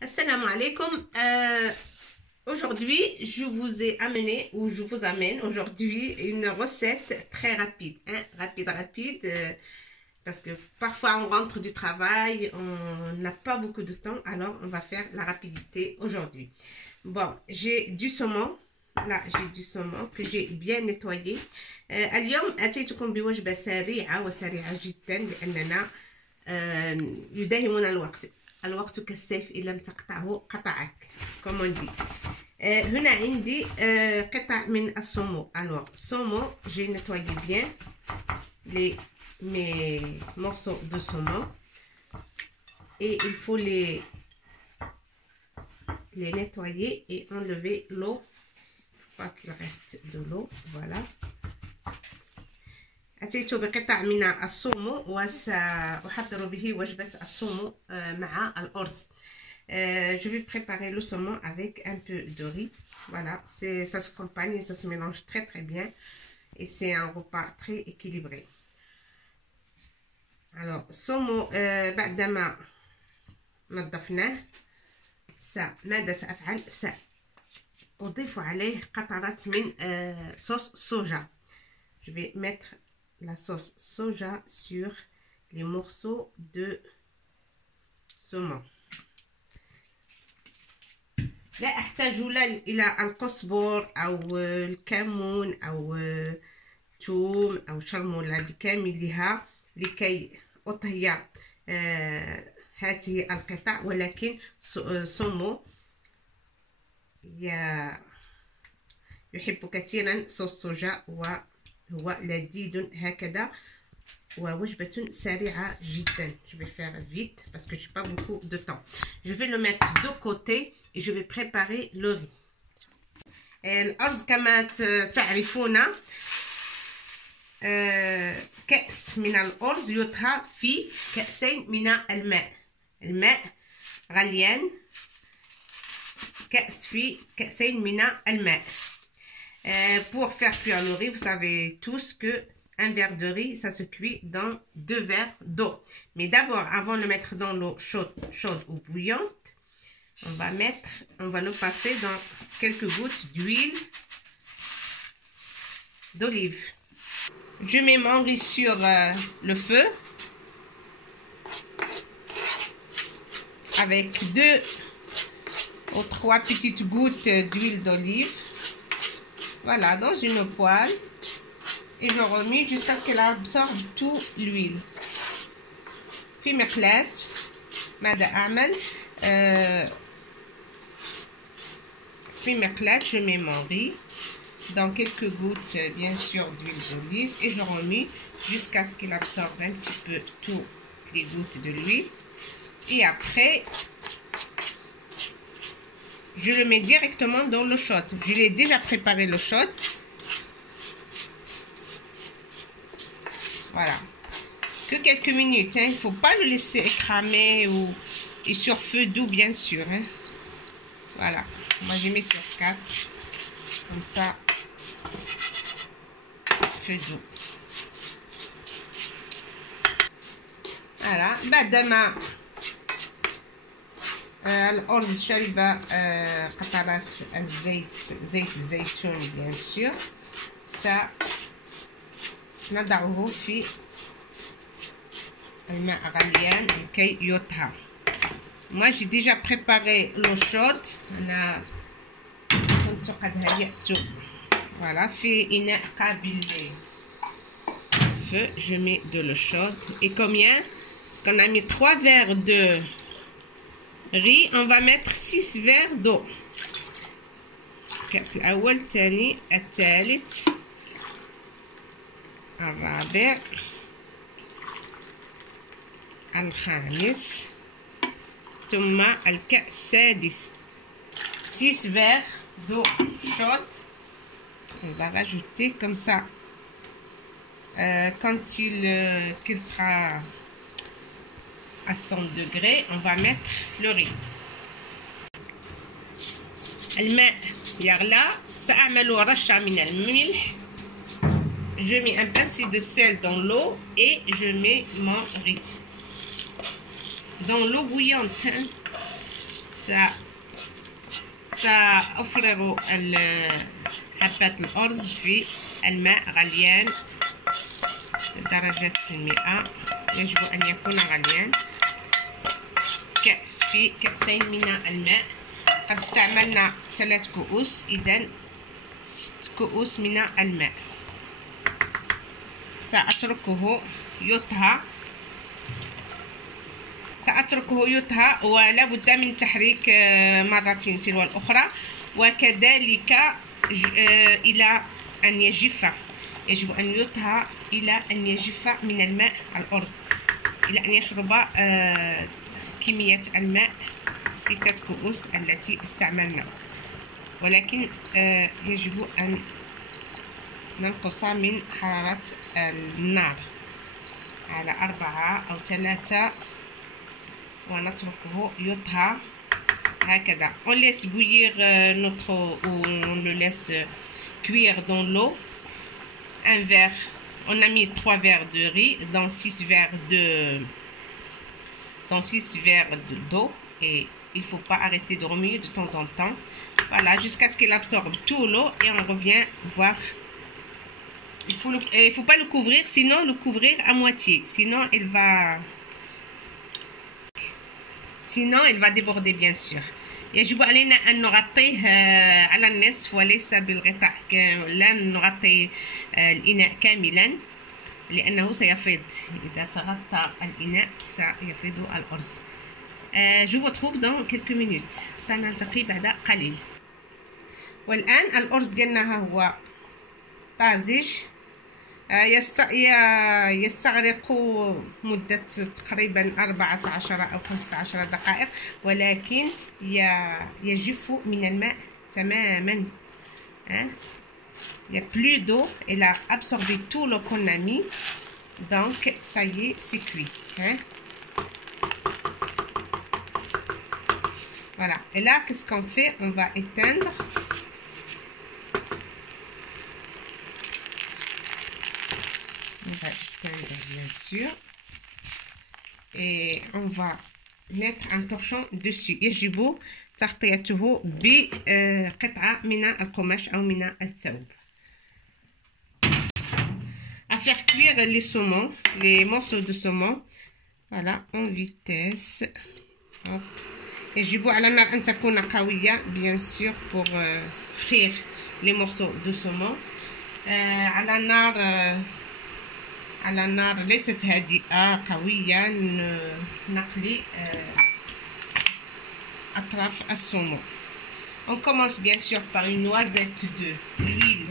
Assalamu alaikum. Aujourd'hui, je vous amène aujourd'hui une recette très rapide. Rapide, parce que parfois on rentre du travail, on n'a pas beaucoup de temps, alors on va faire la rapidité aujourd'hui. Bon, j'ai du saumon. Là, j'ai du saumon que j'ai bien nettoyé. اليوم أتيتكم بوجبة سريعة وسريعة جدا لأننا يداهمنا الوقت كالسيف إن لم تقطعه قطعك كما on dit. هنا عندي قطع من الصومو. Alors, saumon, j'ai nettoyé bien mes morceaux de saumon et il faut les nettoyer et enlever l'eau. Pas qu'il reste de l'eau, voilà. أتيت بقطع من الصومو وسأحضر به وجبة الصومو مع الأرز. Je vais préparer le saumon avec un peu de riz. Voilà, ça se compagne, ça se mélange très bien et c'est un repas très équilibré. Alors, saumon بعدما نظفناه ماذا سأفعل؟ سأضيف عليه قطرات من صوص soja. Je vais mettre la sauce soja sur les morceaux de saumon. لا أحتاج لا إلى القزبر أو الكمون أو ثوم أو شرمولة بكاملها لكي أطهي هذه القطع، ولكن saumon يحب كثيرا صوص صوجا وهو لذيذ هكذا ووجبة سريعة جدا. Je vais faire vite parce que j'ai pas beaucoup de temps. Je vais le mettre de côté et je vais préparer le riz. الأرز كما تعرفون كأس من الأرز يطهى في كأسين من الماء غليان، كأس في كأسين من الماء. Pour faire cuire le riz, vous savez tous que un verre de riz, ça se cuit dans 2 verres d'eau. Mais d'abord, avant de le mettre dans l'eau chaude ou bouillante, on va le passer dans quelques gouttes d'huile d'olive. Je mets mon riz sur le feu avec 2 ou 3 petites gouttes d'huile d'olive. Voilà, dans une poêle. Et je remue jusqu'à ce qu'elle absorbe toute l'huile. في مقلاة ماذا أعمل؟ في مقلاة je mets mon riz dans quelques gouttes bien sûr d'huile d'olive et je remue jusqu'à ce qu'il absorbe un petit peu toutes les gouttes de l'huile. Et après je le mets directement dans l'eau chaude. Je l'ai déjà préparé l'eau chaude. Voilà. Que quelques minutes. Il ne faut pas le laisser écramer et sur feu doux, bien sûr. Voilà. Moi, je mets sur 4. Comme ça. Feu doux. Voilà. بعدما الأرز شرب قطرات زيت الزيتون bien sûr. نضعه في الماء غليان لكي يطهى. Moi j'ai déjà préparé l'eau chaude. أنا كنت قد هيأت voilà في إناء قابل للفeu. Je mets de l'eau chaude. Et combien? Parce qu'on a mis 3 verres de riz, on va mettre 6 verres d'eau. الكأس الأول، الثاني، الثالث، الرابع، الخامس، ثم الكأس السادس. 6 verres d'eau chaude. On va rajouter comme ça. Quand qu'il sera à 100 degrés, on va mettre le riz. الماء يغلى. سأعمل رشة من الملح. Je mets un pincé de sel dans l'eau et je mets mon riz. Dans l'eau bouillante. سأفرغ حبات الأرز في الماء غليان درجة 100. يجب أن يكون غليان. في كأسين من الماء. قد استعملنا 3 كؤوس، إذن 6 كؤوس من الماء. سأتركه يطهى ولا بد من تحريك مرة تلو الأخرى، وكذلك إلى أن يجف. يجب أن يطهى إلى أن يجف من الماء الأرز، إلى أن يشرب كمية الماء 6 كؤوس التي استعملنا، ولكن يجب أن ننقص من حرارة النار على 4 أو 3 ونتركه يطهى هكذا. On laisse bouillir notre ou on le laisse cuire dans l'eau. Un verre, on a mis 3 verres de riz dans 6 verres d'eau et il faut pas arrêter de remuer de temps en temps. Voilà, jusqu'à ce qu'il absorbe tout l'eau et on revient voir. Il faut pas le couvrir, sinon le couvrir à moitié, sinon il va déborder bien sûr. يجب علينا أن نغطيه على النصف وليس بالغطاء، لا نغطي الإناء كاملا لأنه سيفيض. إذا تغطى الإناء سيفيض الأرز. Je vous retrouve dans quelques minutes. سنلتقي بعد قليل. والآن الأرز ديالنا هو طازج. يستغرق مدة تقريبا 14 أو 15 دقائق، ولكن يجف من الماء تماما. Il n'y a plus d'eau, elle a absorbé tout l'eau qu'on a mis, donc ça y est, c'est cuit. Voilà, et là qu'est-ce qu'on fait? On va éteindre. On va éteindre bien sûr et on va mettre un torchon dessus. يجب تغطيته بقطعة من القماش أو من الثوب. À faire cuire les saumons, les morceaux de saumon. Voilà, en vitesse. Hop. يجب على النار أن تكون قوية bien sûr pour frire les morceaux de saumon. على النار ليست هادئة قوية. نقلي أطراف السومو. On commence bien sûr par une noisette d'huile.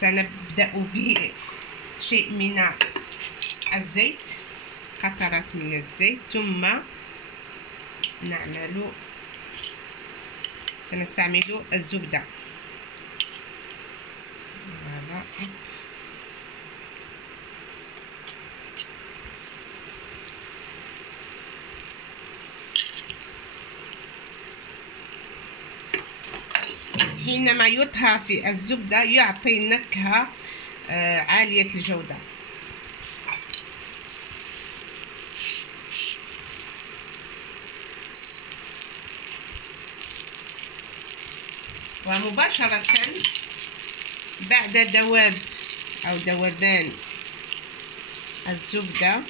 سنبدأ بشيء من الزيت، قطرات من الزيت، ثم سنستعمل الزبدة. حينما يطهى في الزبدة يعطي نكهة عالية الجودة. ومباشرة بعد ذواب أو ذوبان الزبدة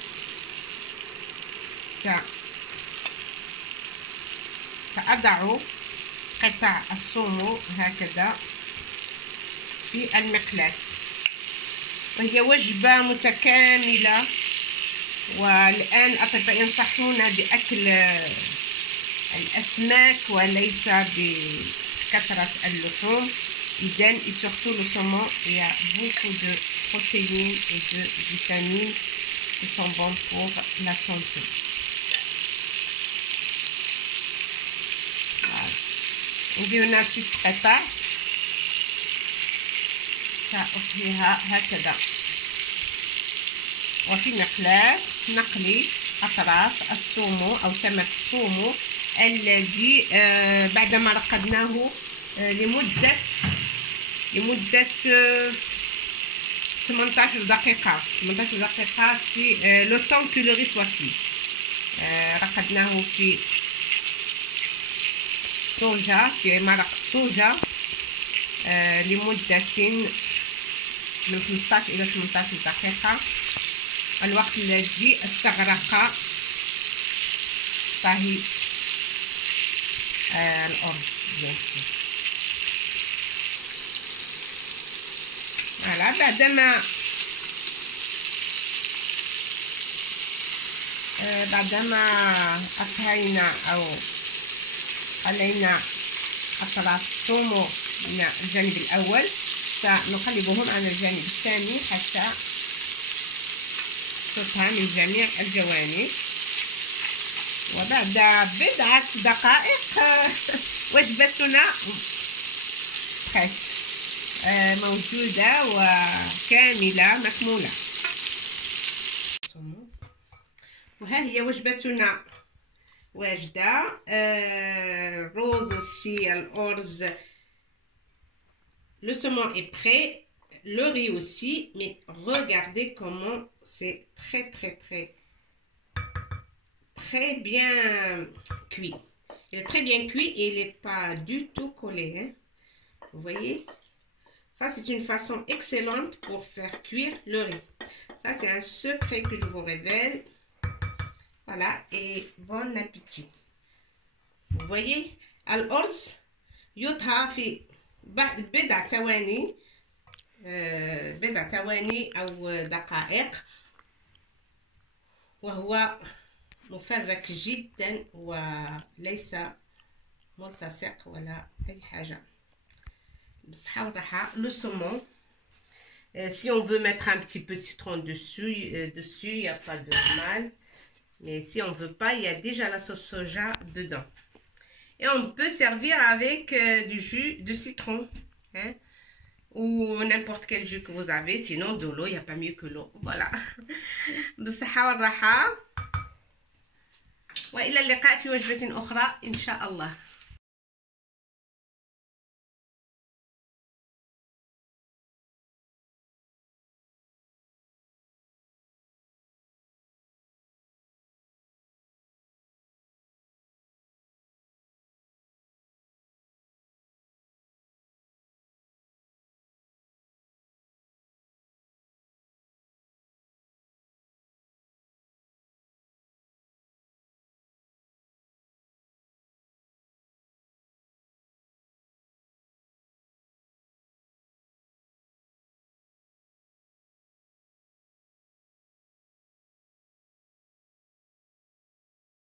سأضع قطع السومو هكذا في المقلاة، وهي وجبة متكاملة. والآن الأطباء ينصحون بأكل الأسماك وليس بكثرة اللحوم. إذن et surtout le saumon, il y a beaucoup de protéines et de vitamines qui sont bons pour la santé. ندير نفس القطع سأطهيها هكذا، وفي مقلاة نقلي أطراف السومو أو سمك السومو الذي بعدما رقدناه لمدة 18 دقيقة في لو طون كو لو ري سوا كوي. رقدناه في الصوجا في مرق الصوجا لمدة من 15 إلى 18 دقيقة، الوقت الذي استغرق طهي الأرز. فوالا بعدما أطهينا أو خلينا أطراف الثوم من الجانب الأول، سنقلبهم على الجانب الثاني حتى تطهى من جميع الجوانب. وبعد بضعة دقائق وجبتنا موجودة وكاملة مكمولة. وها هي وجبتنا واجدة. الرز aussi, الأرز. Le saumon est prêt, le riz aussi, mais regardez comment c'est très bien cuit. Il est très bien cuit et il n'est pas du tout collé, hein. Vous voyez? Ça, c'est une façon excellente pour faire cuire le riz. Ça, c'est un secret que je vous révèle. Voilà, et bon appétit. Vous voyez? الأرز يطهى في بضع ثواني أو دقائق، وهو مفرك جدا وليس ملتصق ولا أي حاجة. بالصحة والراحة. Le saumon, si on veut mettre un petit peu de citron dessus, il n'y a pas de mal. Mais si on ne veut pas, il y a déjà la sauce soja dedans. Et on peut servir avec du jus de citron, hein, ou n'importe quel jus que vous avez. Sinon, de l'eau, il n'y a pas mieux que l'eau. Voilà. بالصحة والراحة. وإلى اللقاء في وجبة أخرى إن شاء الله.